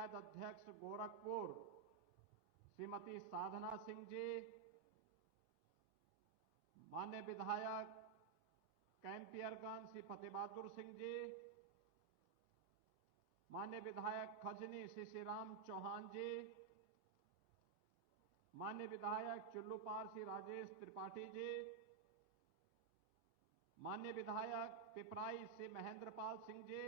पंचायत अध्यक्ष गोरखपुर श्रीमती साधना सिंह जी, माननीय विधायक कैंपियरगंज श्री फतेह बहादुर सिंह जी, माननीय विधायक खजनी श्री श्रीराम चौहान जी, माननीय विधायक चुल्लूपार श्री राजेश त्रिपाठी जी, माननीय विधायक पिपराई श्री महेंद्रपाल सिंह जी,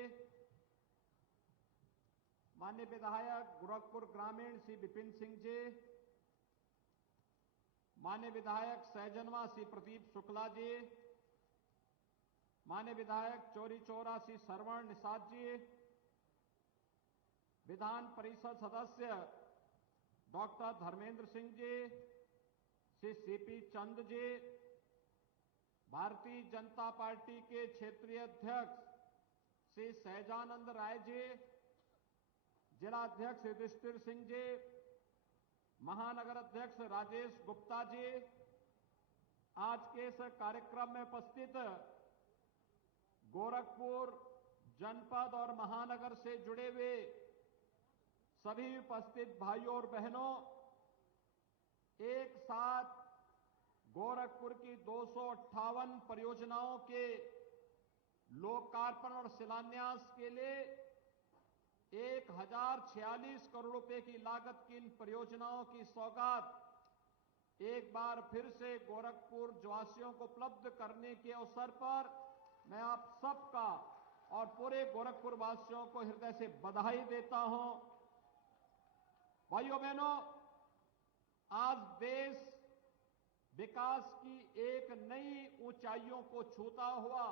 माननीय विधायक गोरखपुर ग्रामीण श्री विपिन सिंह जी, माननीय विधायक सहजनवा श्री प्रदीप शुक्ला जी, माननीय विधायक चौरी चौरा श्री श्रवण निषाद जी, विधान परिषद सदस्य doctor Dharmendra Singh ji, Shri CP Chand ji, Bharatiya Janata party के क्षेत्रीय अध्यक्ष श्री सहजानंद राय जी, जिला अध्यक्ष युधिष्ठिर सिंह जी, महानगर अध्यक्ष राजेश गुप्ता जी, आज के इस कार्यक्रम में उपस्थित गोरखपुर जनपद और महानगर से जुड़े हुए सभी उपस्थित भाइयों और बहनों, एक साथ गोरखपुर की 258 परियोजनाओं के लोकार्पण और शिलान्यास के लिए 1046 करोड़ रुपए की लागत की इन परियोजनाओं की सौगात एक बार फिर से गोरखपुर वासियों को उपलब्ध करने के अवसर पर मैं आप सबका और पूरे गोरखपुर वासियों को हृदय से बधाई देता हूं। भाइयों बहनों, आज देश विकास की एक नई ऊंचाइयों को छूता हुआ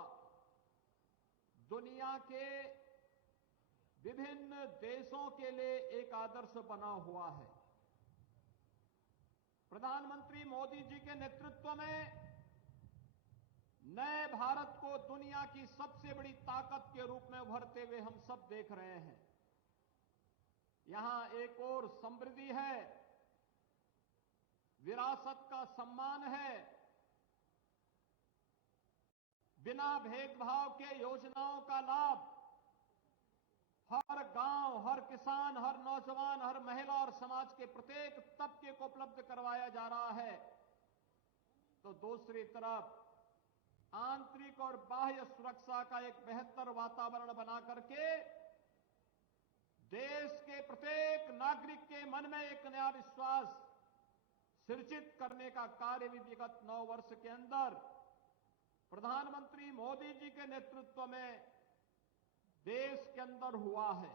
दुनिया के विभिन्न देशों के लिए एक आदर्श बना हुआ है। प्रधानमंत्री मोदी जी के नेतृत्व में नए भारत को दुनिया की सबसे बड़ी ताकत के रूप में उभरते हुए हम सब देख रहे हैं। यहां एक और समृद्धि है, विरासत का सम्मान है, बिना भेदभाव के योजनाओं का लाभ हर गांव, हर किसान, हर नौजवान, हर महिला और समाज के प्रत्येक तबके को उपलब्ध करवाया जा रहा है। तो दूसरी तरफ आंतरिक और बाह्य सुरक्षा का एक बेहतर वातावरण बना करके देश के प्रत्येक नागरिक के मन में एक नया विश्वास सृजित करने का कार्य भी विगत 9 वर्ष के अंदर प्रधानमंत्री मोदी जी के नेतृत्व में देश के अंदर हुआ है।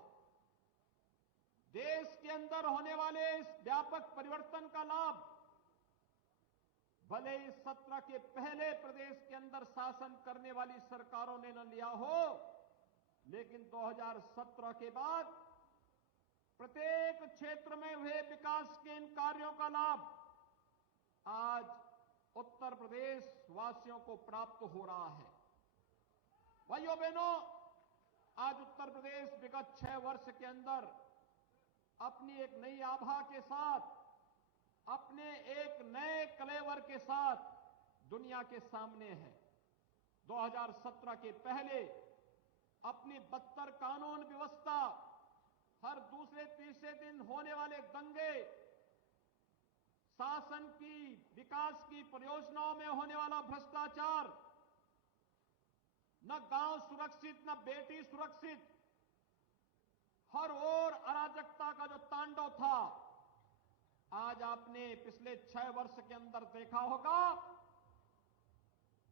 देश के अंदर होने वाले इस व्यापक परिवर्तन का लाभ भले इस सत्र के पहले प्रदेश के अंदर शासन करने वाली सरकारों ने न लिया हो, लेकिन 2017 के बाद प्रत्येक क्षेत्र में हुए विकास के इन कार्यों का लाभ आज उत्तर प्रदेश वासियों को प्राप्त हो रहा है। भाइयों बहनों, आज उत्तर प्रदेश विगत 6 वर्ष के अंदर अपनी एक नई आभा के साथ, अपने एक नए कलेवर के साथ दुनिया के सामने है। 2017 के पहले अपनी बदतर कानून व्यवस्था, हर दूसरे तीसरे दिन होने वाले दंगे, शासन की विकास की परियोजनाओं में होने वाला भ्रष्टाचार, न गांव सुरक्षित, न बेटी सुरक्षित, हर ओर अराजकता का जो तांडव था, आज आपने पिछले 6 वर्ष के अंदर देखा होगा।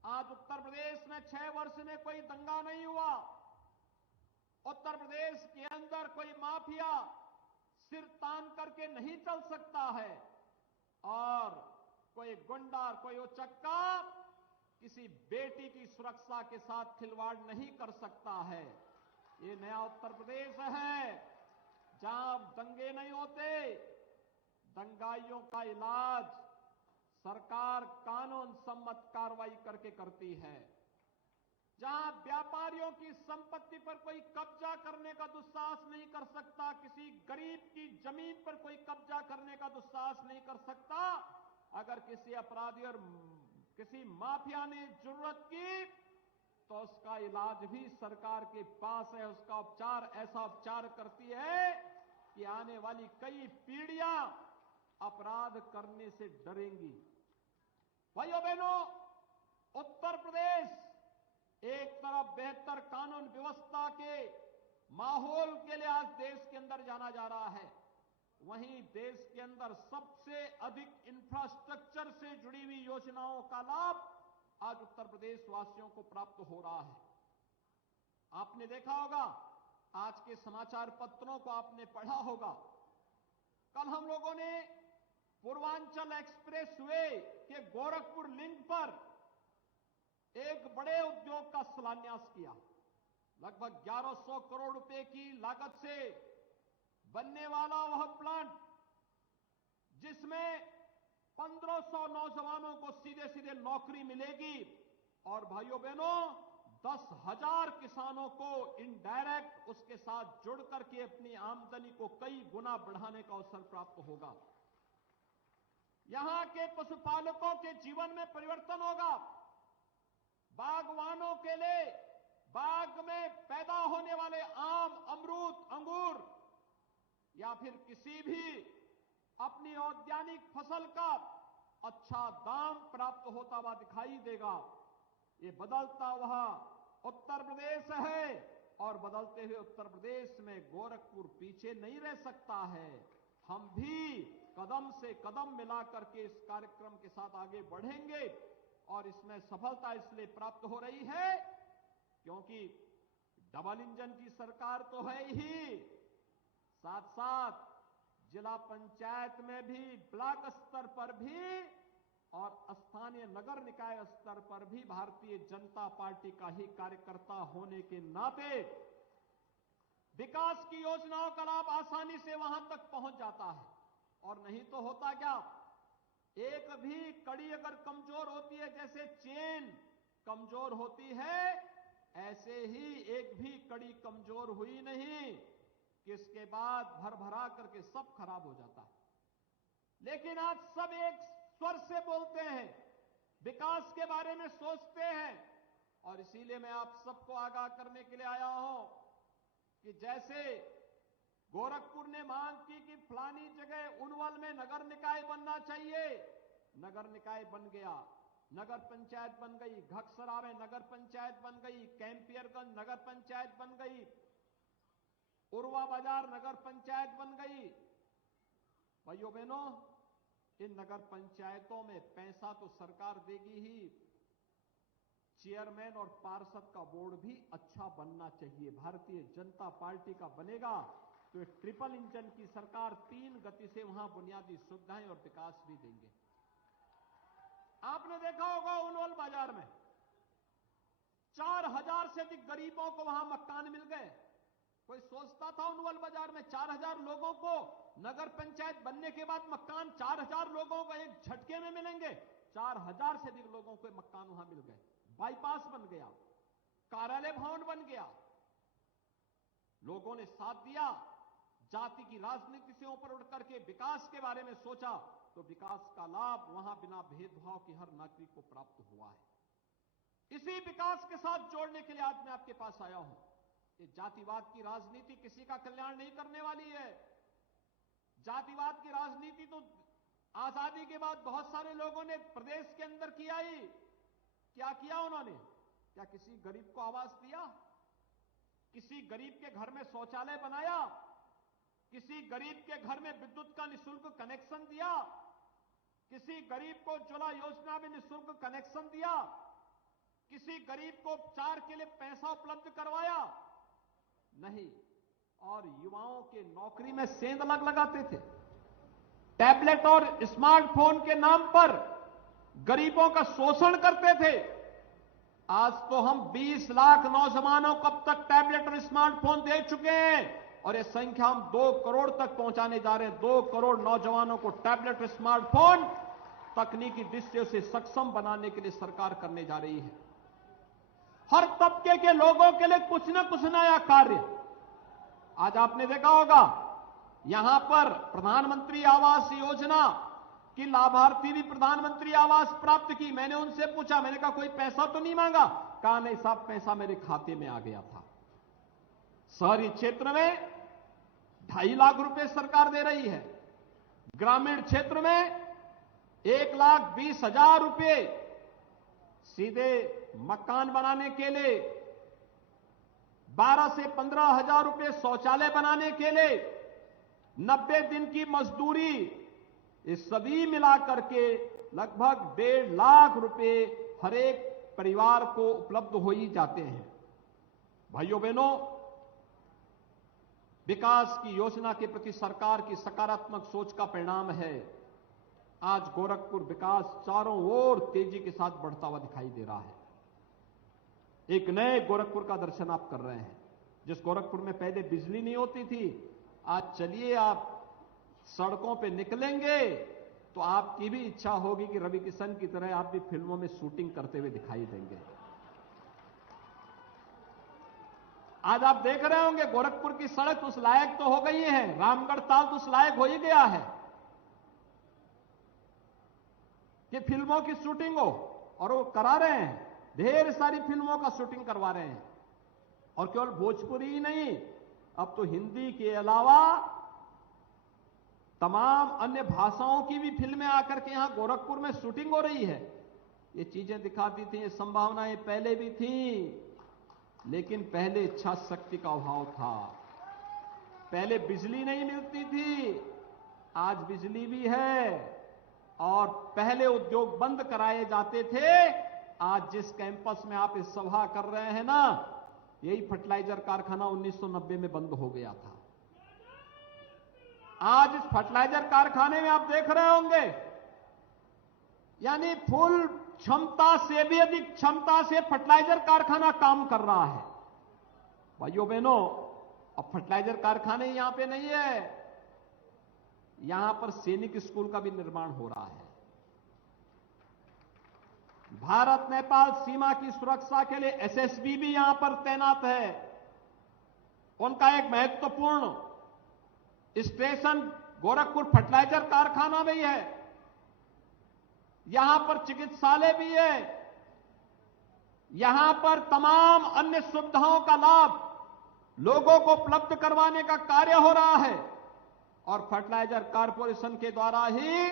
आज उत्तर प्रदेश में 6 वर्ष में कोई दंगा नहीं हुआ। उत्तर प्रदेश के अंदर कोई माफिया सिर तान करके नहीं चल सकता है और कोई गुंडा, कोई उचक्का किसी बेटी की सुरक्षा के साथ खिलवाड़ नहीं कर सकता है। ये नया उत्तर प्रदेश है जहां दंगे नहीं होते, दंगाइयों का इलाज सरकार कानून सम्मत कार्रवाई करके करती है। जहां व्यापारियों की संपत्ति पर कोई कब्जा करने का दुस्साहस नहीं कर सकता, किसी गरीब की जमीन पर कोई कब्जा करने का दुस्साहस नहीं कर सकता। अगर किसी अपराधी और किसी माफिया ने जरूरत की तो उसका इलाज भी सरकार के पास है। उसका उपचार ऐसा उपचार करती है कि कि आने वाली कई पीढ़ियां अपराध करने से डरेंगी। भाइयों बहनों, उत्तर प्रदेश एक तरफ बेहतर कानून व्यवस्था के माहौल के लिए आज देश के अंदर जाना जा रहा है, वहीं देश के अंदर सबसे अधिक इंफ्रास्ट्रक्चर से जुड़ी हुई योजनाओं का लाभ आज उत्तर प्रदेश वासियों को प्राप्त हो रहा है। आपने देखा होगा, आज के समाचार पत्रों को आपने पढ़ा होगा, कल हम लोगों ने पूर्वांचल एक्सप्रेसवे के गोरखपुर लिंक पर एक बड़े उद्योग का शिलान्यास किया। लगभग 1100 करोड़ रुपए की लागत से बनने वाला वह प्लांट, जिसमें 1500 नौजवानों को सीधे सीधे नौकरी मिलेगी और भाइयों बहनों 10,000 किसानों को इनडायरेक्ट उसके साथ जुड़ करके अपनी आमदनी को कई गुना बढ़ाने का अवसर प्राप्त होगा। यहां के पशुपालकों के जीवन में परिवर्तन होगा। बागवानों के लिए बाग में पैदा होने वाले आम, अमरूद, अंगूर या फिर किसी भी अपनी औद्यानिक फसल का अच्छा दाम प्राप्त होता हुआ दिखाई देगा। ये बदलता हुआ उत्तर प्रदेश है और बदलते हुए उत्तर प्रदेश में गोरखपुर पीछे नहीं रह सकता है। हम भी कदम से कदम मिलाकर के इस कार्यक्रम के साथ आगे बढ़ेंगे और इसमें सफलता इसलिए प्राप्त हो रही है क्योंकि डबल इंजन की सरकार तो है ही, साथ साथ जिला पंचायत में भी, ब्लॉक स्तर पर भी और स्थानीय नगर निकाय स्तर पर भी भारतीय जनता पार्टी का ही कार्यकर्ता होने के नाते विकास की योजनाओं का लाभ आसानी से वहां तक पहुंच जाता है। और नहीं तो होता क्या, एक भी कड़ी अगर कमजोर होती है, जैसे चेन कमजोर होती है, ऐसे ही एक भी कड़ी कमजोर हुई नहीं कि इसके बाद भर भरा करके सब खराब हो जाता है। लेकिन आज सब एक स्वर से बोलते हैं, विकास के बारे में सोचते हैं और इसीलिए मैं आप सबको आगाह करने के लिए आया हूं कि जैसे गोरखपुर ने मांग की कि फलानी जगह उनवल में नगर निकाय बनना चाहिए, नगर निकाय बन गया, नगर पंचायत बन गई, घकसरा में नगर पंचायत बन गई, कैंपियरगंज नगर पंचायत बन गई, उरवा बाजार नगर पंचायत बन गई। भाइयों बहनों, इन नगर पंचायतों में पैसा तो सरकार देगी ही, चेयरमैन और पार्षद का बोर्ड भी अच्छा बनना चाहिए। भारतीय जनता पार्टी का बनेगा तो एक ट्रिपल इंजन की सरकार 3 गति से वहां बुनियादी सुविधाएं और विकास भी देंगे। आपने देखा होगा उनवल बाजार में 4000 से अधिक गरीबों को वहां मकान मिल गए। कोई सोचता था उनवल बाजार में 4000 लोगों को नगर पंचायत बनने के बाद मकान 4000 लोगों को एक झटके में मिलेंगे? 4000 से अधिक लोगों को मकान वहां मिल गए। बाईपास बन गया, कार्यालय भवन बन गया। लोगों ने साथ दिया, जाति की राजनीति से ऊपर उठ करके विकास के बारे में सोचा तो विकास का लाभ वहां बिना भेदभाव के हर नागरिक को प्राप्त हुआ है। इसी विकास के साथ जोड़ने के लिए आज मैं आपके पास आया हूं। ये जातिवाद की राजनीति किसी का कल्याण नहीं करने वाली है। जातिवाद की राजनीति तो आजादी के बाद बहुत सारे लोगों ने प्रदेश के अंदर किया ही। क्या किया उन्होंने? क्या किसी गरीब को आवास दिया? किसी गरीब के घर में शौचालय बनाया? किसी गरीब के घर में विद्युत का निःशुल्क कनेक्शन दिया? किसी गरीब को उज्ज्वला योजना में निःशुल्क कनेक्शन दिया? किसी गरीब को उपचार के लिए पैसा उपलब्ध करवाया? नहीं। और युवाओं के नौकरी में सेंध लगाते थे। टैबलेट और स्मार्टफोन के नाम पर गरीबों का शोषण करते थे। आज तो हम 20 लाख नौजवानों को अब तक टैबलेट और स्मार्टफोन दे चुके हैं और ये संख्या हम 2 करोड़ तक पहुंचाने जा रहे हैं। 2 करोड़ नौजवानों को टैबलेट और स्मार्टफोन तकनीकी दृष्टि से सक्षम बनाने के लिए सरकार करने जा रही है। हर तबके के लोगों के लिए कुछ न कुछ नया कार्य। आज आपने देखा होगा, यहां पर प्रधानमंत्री आवास योजना की लाभार्थी भी प्रधानमंत्री आवास प्राप्त की। मैंने उनसे पूछा, मैंने कहा कोई पैसा तो नहीं मांगा? कहा नहीं साहब, पैसा मेरे खाते में आ गया था। शहरी क्षेत्र में 2.5 लाख रुपए सरकार दे रही है। ग्रामीण क्षेत्र में 1,20,000 रुपए सीधे मकान बनाने के लिए, 12 से 15,000 रुपए शौचालय बनाने के लिए, 90 दिन की मजदूरी, ये सभी मिलाकर के लगभग 1.5 लाख रुपए हर एक परिवार को उपलब्ध हो ही जाते हैं। भाइयों बहनों, विकास की योजना के प्रति सरकार की सकारात्मक सोच का परिणाम है आज गोरखपुर विकास चारों ओर तेजी के साथ बढ़ता हुआ दिखाई दे रहा है। एक नए गोरखपुर का दर्शन आप कर रहे हैं। जिस गोरखपुर में पहले बिजली नहीं होती थी, आज चलिए आप सड़कों पे निकलेंगे तो आपकी भी इच्छा होगी कि रवि किशन की तरह आप भी फिल्मों में शूटिंग करते हुए दिखाई देंगे। आज आप देख रहे होंगे गोरखपुर की सड़क उस लायक तो हो गई है, रामगढ़ ताल तो उस लायक हो ही गया है कि फिल्मों की शूटिंग हो, और वो करा रहे हैं। ढेर सारी फिल्मों का शूटिंग करवा रहे हैं, और केवल भोजपुरी ही नहीं, अब तो हिंदी के अलावा तमाम अन्य भाषाओं की भी फिल्में आकर के यहां गोरखपुर में शूटिंग हो रही है। ये चीजें दिखाती थी, ये संभावनाएं पहले भी थी, लेकिन पहले इच्छा शक्ति का अभाव था। पहले बिजली नहीं मिलती थी, आज बिजली भी है। और पहले उद्योग बंद कराए जाते थे, आज जिस कैंपस में आप इस सभा कर रहे हैं ना, यही फर्टिलाइजर कारखाना 1990 में बंद हो गया था। आज इस फर्टिलाइजर कारखाने में आप देख रहे होंगे, यानी फुल क्षमता से भी अधिक क्षमता से फर्टिलाइजर कारखाना काम कर रहा है। भाइयों बहनों, अब फर्टिलाइजर कारखाने यहां पे नहीं है, यहां पर सैनिक स्कूल का भी निर्माण हो रहा है। भारत नेपाल सीमा की सुरक्षा के लिए एसएसबी भी यहां पर तैनात है। उनका एक महत्वपूर्ण स्टेशन गोरखपुर फर्टिलाइजर कारखाना भी है। यहां पर चिकित्सालय भी है। यहां पर तमाम अन्य सुविधाओं का लाभ लोगों को उपलब्ध करवाने का कार्य हो रहा है, और फर्टिलाइजर कारपोरेशन के द्वारा ही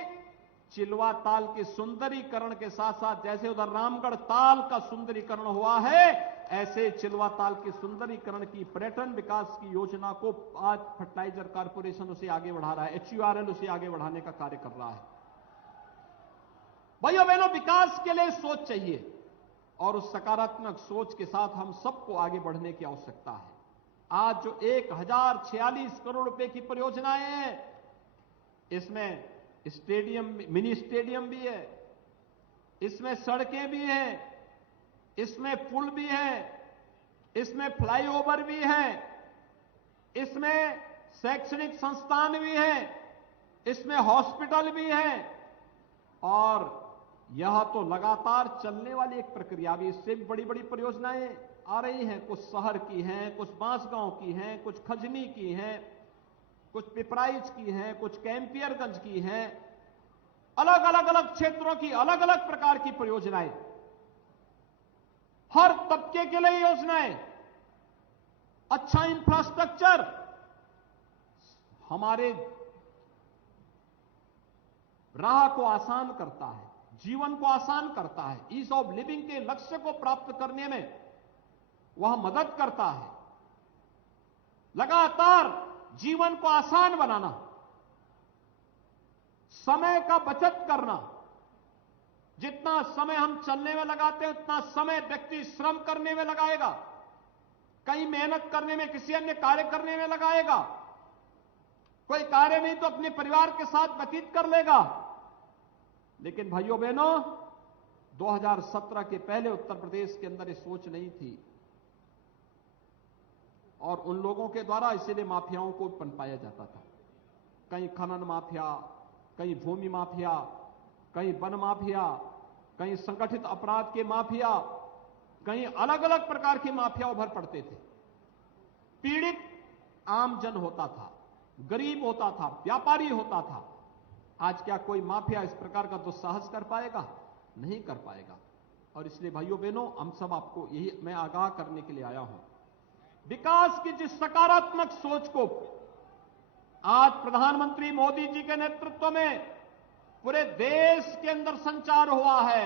चिलवा ताल के सुंदरीकरण के साथ साथ, जैसे उधर रामगढ़ ताल का सुंदरीकरण हुआ है, ऐसे चिलवा ताल के सुंदरीकरण की पर्यटन विकास की योजना को आज फर्टिलाइजर कारपोरेशन उसे आगे बढ़ा रहा है, HURL उसे आगे बढ़ाने का कार्य कर रहा है। भाइयों बहनों, विकास के लिए सोच चाहिए, और उस सकारात्मक सोच के साथ हम सबको आगे बढ़ने की आवश्यकता है। आज जो 1046 करोड़ रुपए की परियोजनाएं हैं, इसमें स्टेडियम, मिनी स्टेडियम भी है, इसमें सड़कें भी हैं, इसमें पुल भी है, इसमें फ्लाईओवर भी है, इसमें शैक्षणिक संस्थान भी है, इसमें हॉस्पिटल भी है, और यह तो लगातार चलने वाली एक प्रक्रिया भी। इससे भी बड़ी बड़ी परियोजनाएं आ रही हैं, कुछ शहर की हैं, कुछ बांसगांव की हैं, कुछ खजनी की हैं, कुछ पिपराइच की हैं, कुछ कैंपियरगंज की हैं। अलग अलग क्षेत्रों की अलग अलग प्रकार की परियोजनाएं, हर तबके के लिए योजनाएं। अच्छा इंफ्रास्ट्रक्चर हमारे राह को आसान करता है, जीवन को आसान करता है, ईज ऑफ लिविंग के लक्ष्य को प्राप्त करने में वह मदद करता है। लगातार जीवन को आसान बनाना, समय का बचत करना। जितना समय हम चलने में लगाते हैं, उतना समय व्यक्ति श्रम करने में लगाएगा, कहीं मेहनत करने में, किसी अन्य कार्य करने में लगाएगा। कोई कार्य नहीं तो अपने परिवार के साथ व्यतीत कर लेगा। लेकिन भाइयों बहनों, 2017 के पहले उत्तर प्रदेश के अंदर ये सोच नहीं थी, और उन लोगों के द्वारा इसीलिए माफियाओं को पनपाया जाता था। कहीं खनन माफिया, कहीं भूमि माफिया, कहीं वन माफिया, कहीं संगठित अपराध के माफिया, कहीं अलग अलग प्रकार के माफिया उभर पड़ते थे। पीड़ित आम जन होता था, गरीब होता था, व्यापारी होता था। आज क्या कोई माफिया इस प्रकार का दुस्साहस कर पाएगा? नहीं कर पाएगा। और इसलिए भाइयों बहनों, हम सब आपको यही मैं आगाह करने के लिए आया हूं। विकास की जिस सकारात्मक सोच को आज प्रधानमंत्री मोदी जी के नेतृत्व में पूरे देश के अंदर संचार हुआ है।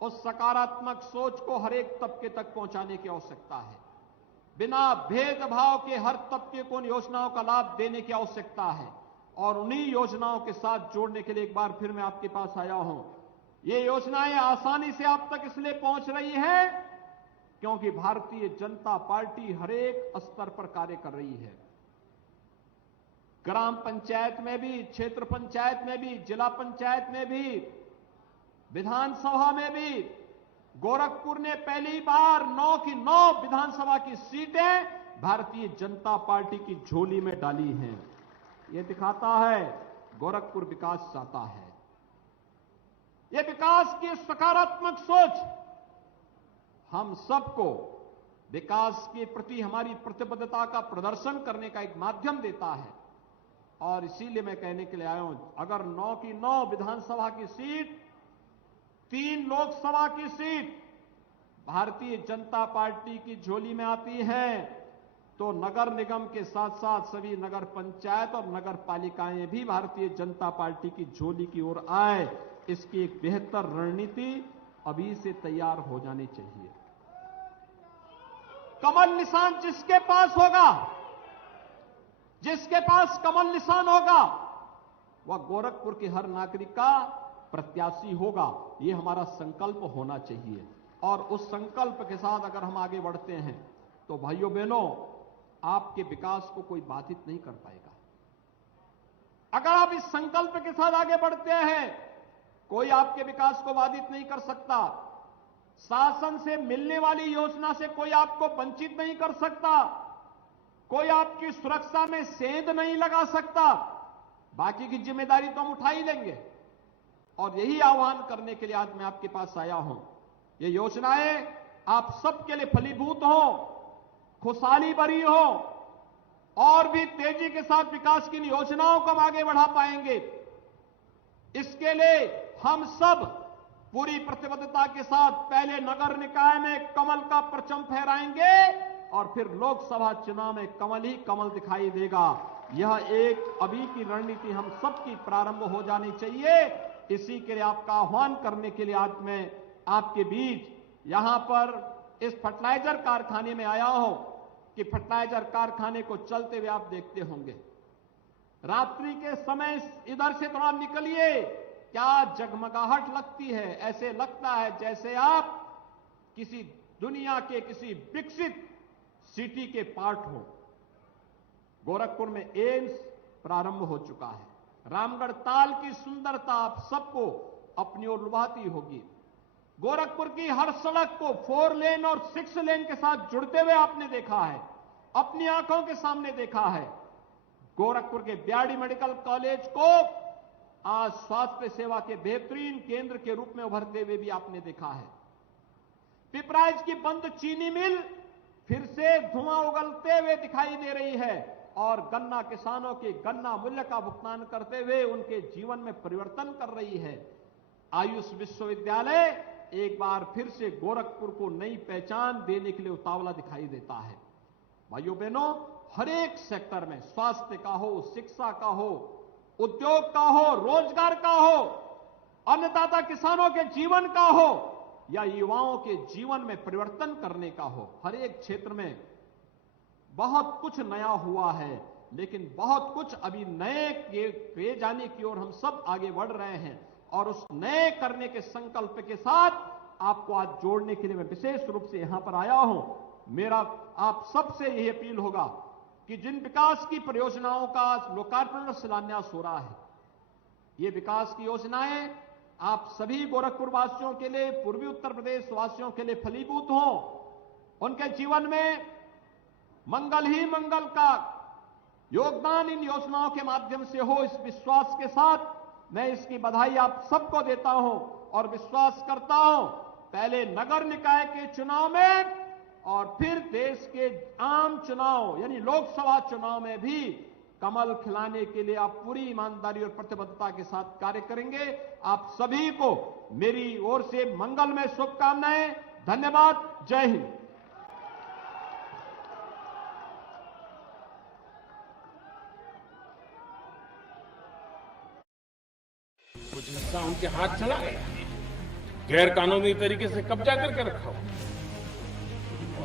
उस सकारात्मक सोच को हर एक तबके तक पहुंचाने की आवश्यकता है। बिना भेदभाव के हर तबके को उन योजनाओं का लाभ देने की आवश्यकता है और उन्हीं योजनाओं के साथ जोड़ने के लिए एक बार फिर मैं आपके पास आया हूं। ये योजनाएं आसानी से आप तक इसलिए पहुंच रही है क्योंकि भारतीय जनता पार्टी हर एक स्तर पर कार्य कर रही है। ग्राम पंचायत में भी, क्षेत्र पंचायत में भी, जिला पंचायत में भी, विधानसभा में भी गोरखपुर ने पहली बार 9 की 9 विधानसभा की सीटें भारतीय जनता पार्टी की झोली में डाली हैं। यह दिखाता है गोरखपुर विकास चाहता है। यह विकास की सकारात्मक सोच हम सबको विकास के प्रति हमारी प्रतिबद्धता का प्रदर्शन करने का एक माध्यम देता है और इसीलिए मैं कहने के लिए आया हूं, अगर 9 की 9 विधानसभा की सीट, 3 लोकसभा की सीट भारतीय जनता पार्टी की झोली में आती है तो नगर निगम के साथ साथ सभी नगर पंचायत और नगर पालिकाएं भी भारतीय जनता पार्टी की झोली की ओर आए, इसकी एक बेहतर रणनीति अभी से तैयार हो जानी चाहिए। कमल निशान जिसके पास होगा, जिसके पास कमल निशान होगा, वह गोरखपुर के हर नागरिक का प्रत्याशी होगा। यह हमारा संकल्प होना चाहिए और उस संकल्प के साथ अगर हम आगे बढ़ते हैं तो भाइयों बहनों, आपके विकास को कोई बाधित नहीं कर पाएगा। अगर आप इस संकल्प के साथ आगे बढ़ते हैं, कोई आपके विकास को बाधित नहीं कर सकता। शासन से मिलने वाली योजना से कोई आपको वंचित नहीं कर सकता। कोई आपकी सुरक्षा में सेंध नहीं लगा सकता। बाकी की जिम्मेदारी तो हम उठा ही लेंगे और यही आह्वान करने के लिए आज मैं आपके पास आया हूं। ये योजनाएं आप सबके लिए फलीभूत हो, खुशहाली भरी हो और भी तेजी के साथ विकास की इन योजनाओं को हम आगे बढ़ा पाएंगे। इसके लिए हम सब पूरी प्रतिबद्धता के साथ पहले नगर निकाय में कमल का परचम फहराएंगे और फिर लोकसभा चुनाव में कमल ही कमल दिखाई देगा। यह एक अभी की रणनीति हम सबकी प्रारंभ हो जानी चाहिए। इसी के लिए आपका आह्वान करने के लिए आज मैं आपके बीच यहां पर इस फर्टिलाइजर कारखाने में आया हूं कि फर्टिलाइजर कारखाने को चलते हुए आप देखते होंगे। रात्रि के समय इधर से थोड़ा निकलिए, क्या जगमगाहट लगती है। ऐसे लगता है जैसे आप किसी दुनिया के किसी विकसित सिटी के पार्ट हो। गोरखपुर में एम्स प्रारंभ हो चुका है। रामगढ़ ताल की सुंदरता आप सबको अपनी ओर लुभाती होगी। गोरखपुर की हर सड़क को 4 लेन और 6 लेन के साथ जुड़ते हुए आपने देखा है, अपनी आंखों के सामने देखा है। गोरखपुर के बीआरडी मेडिकल कॉलेज को आज स्वास्थ्य सेवा के बेहतरीन केंद्र के रूप में उभरते हुए भी आपने देखा है। पिपराइच की बंद चीनी मिल फिर से धुआं उगलते हुए दिखाई दे रही है और गन्ना किसानों के गन्ना मूल्य का भुगतान करते हुए उनके जीवन में परिवर्तन कर रही है। आयुष विश्वविद्यालय एक बार फिर से गोरखपुर को नई पहचान देने के लिए उतावला दिखाई देता है। भाइयों बहनों, हर एक सेक्टर में, स्वास्थ्य का हो, शिक्षा का हो, उद्योग का हो, रोजगार का हो, अन्नदाता किसानों के जीवन का हो या युवाओं के जीवन में परिवर्तन करने का हो, हर एक क्षेत्र में बहुत कुछ नया हुआ है, लेकिन बहुत कुछ अभी नए किए जाने की ओर हम सब आगे बढ़ रहे हैं और उस नए करने के संकल्प के साथ आपको आज जोड़ने के लिए मैं विशेष रूप से यहां पर आया हूं। मेरा आप सबसे यही अपील होगा कि जिन विकास की परियोजनाओं का आज लोकार्पण और शिलान्यास हो रहा है, ये विकास की योजनाएं आप सभी गोरखपुर वासियों के लिए, पूर्वी उत्तर प्रदेश वासियों के लिए फलीभूत हों, उनके जीवन में मंगल ही मंगल का योगदान इन योजनाओं के माध्यम से हो, इस विश्वास के साथ मैं इसकी बधाई आप सबको देता हूं और विश्वास करता हूं पहले नगर निकाय के चुनाव में और फिर देश के आम चुनाव यानी लोकसभा चुनाव में भी कमल खिलाने के लिए आप पूरी ईमानदारी और प्रतिबद्धता के साथ कार्य करेंगे। आप सभी को मेरी ओर से मंगलमय शुभकामनाएं। धन्यवाद। जय हिंद। कुछ हिस्सा उनके हाथ चला गया, गैर कानूनी तरीके से कब्जा करके रखा हुआ।